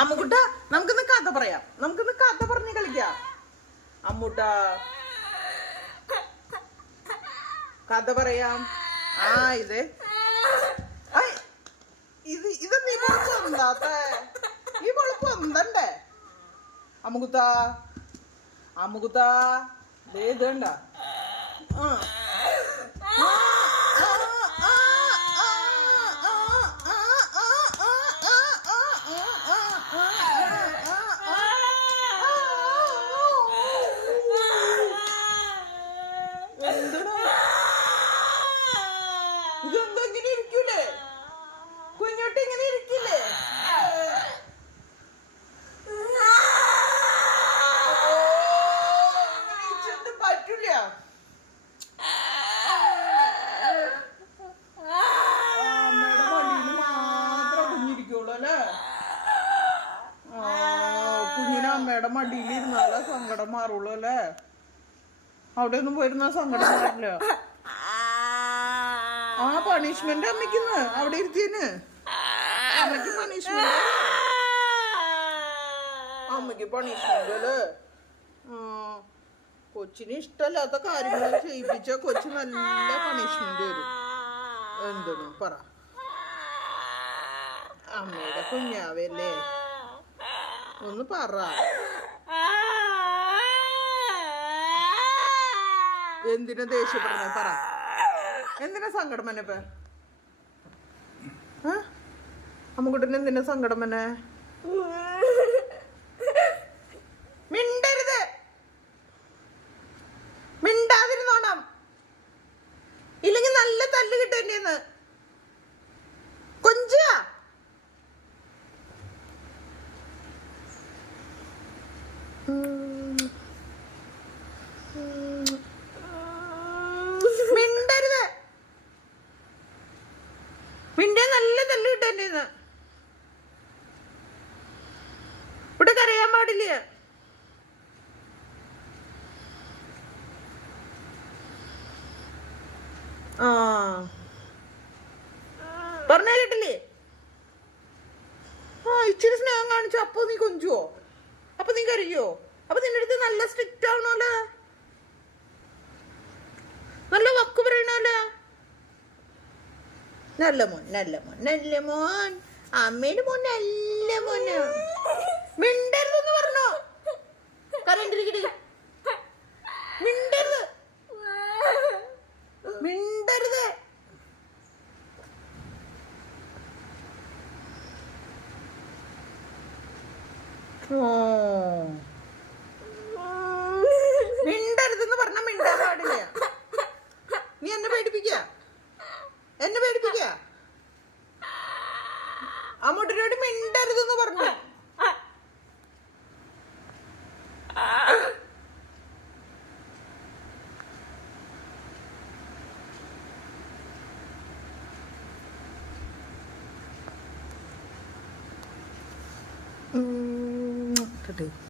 അമ്മുക്കുട്ട നമുക്കിന്ന് കഥ പറയാം. നമുക്കിന്ന് കഥ പറഞ്ഞ് കളിക്കാം. അമ്മൂട്ട. കഥ പറയാം. ആ ഇത്. ഇത് ഇത് നീ പൊളിച്ചു എന്താത്ത ഈ പൊളിപ്പ് എന്തണ്ടേ അമ്മുക്കുത്ത അമ്മുക്കുത്ത ദേ ഇത് കണ്ട. ആ ആ, ഇതെന്താ ഇങ്ങനെ ഇരിക്കൂലേ? കുഞ്ഞോട്ട് ഇങ്ങനെ ഇരിക്കില്ലേ? മാത്രം അല്ലേ? അമ്മയുടെ മടിയിൽ ഇരുന്നാലേ സങ്കടം മാറുള്ളൂ അല്ലേ? അവിടെ ഒന്നും പോയിരുന്ന സങ്കടം മാറില്ല. ആ പണിഷ്മെന്റ് അമ്മയ്ക്കുന്ന്? അവിടെ ഇരുത്തിന് അമ്മയ്ക്ക് പണിഷ്മെന്റ് അമ്മയ്ക്ക് പണിഷ്മെന്റ് കൊച്ചിന് ഇഷ്ടമല്ലാത്ത കാര്യങ്ങൾ ചെയ്യിപ്പിച്ച കൊച്ചു നല്ല പണിഷ്മെന്റ് വരും എന്താണ് പറ. അമ്മയുടെ കുഞ്ഞാവല്ലേ? ഒന്ന് പറ. എന്തിനാ ദേഷ്യപ്പെടുന്നത് പറ. എന്തിനാ സങ്കടം മനെ ഇപ്പൊ? അമ്മക്കുട്ടിന് എന്തിനാ സങ്കടം മിണ്ടരുത്. മിണ്ടാതിരുന്നോണം. ഇല്ലെങ്കിൽ നല്ല തല്ല് കിട്ടുന്നേന്ന് കൊഞ്ച മിണ്ടരുത് മിണ്ടേ നല്ല തല്ല് കിട്ടുന്നേന്ന് ഇവിടെ കരയാൻ പാടില്ല? പറഞ്ഞ കേട്ടില്ലേ? ആ ഇച്ചിരി സ്നേഹം കാണിച്ചു. അപ്പൊ നീ കൊഞ്ചുവോ? അപ്പൊ നീ കരയോ അപ്പൊ നിന്റെ അടുത്ത് നല്ല സ്ട്രിക്റ്റ് ആവണോല്ലേ നല്ല വക്ക് പറയണല്ലേ നല്ല മോൻ നല്ല മോൻ നല്ല മോൻ. അമ്മയുടെ മോൻ നല്ല മോന്. മിണ്ടരുതെന്ന് പറഞ്ഞോ കരണ്ടിരിക്കട്ടെ മിണ്ടരുത് മിണ്ടരുത്. മിണ്ടരുതെന്ന് പറഞ്ഞാൽ മിണ്ടാൻ പാടില്ല. നീ എന്നെ പേടിപ്പിക്ക? എന്നെ പേടിപ്പിക്ക? അമ്മൂട്ടിനോട് മിണ്ടരുതെന്ന് പറഞ്ഞു. നോക്കട്ടെ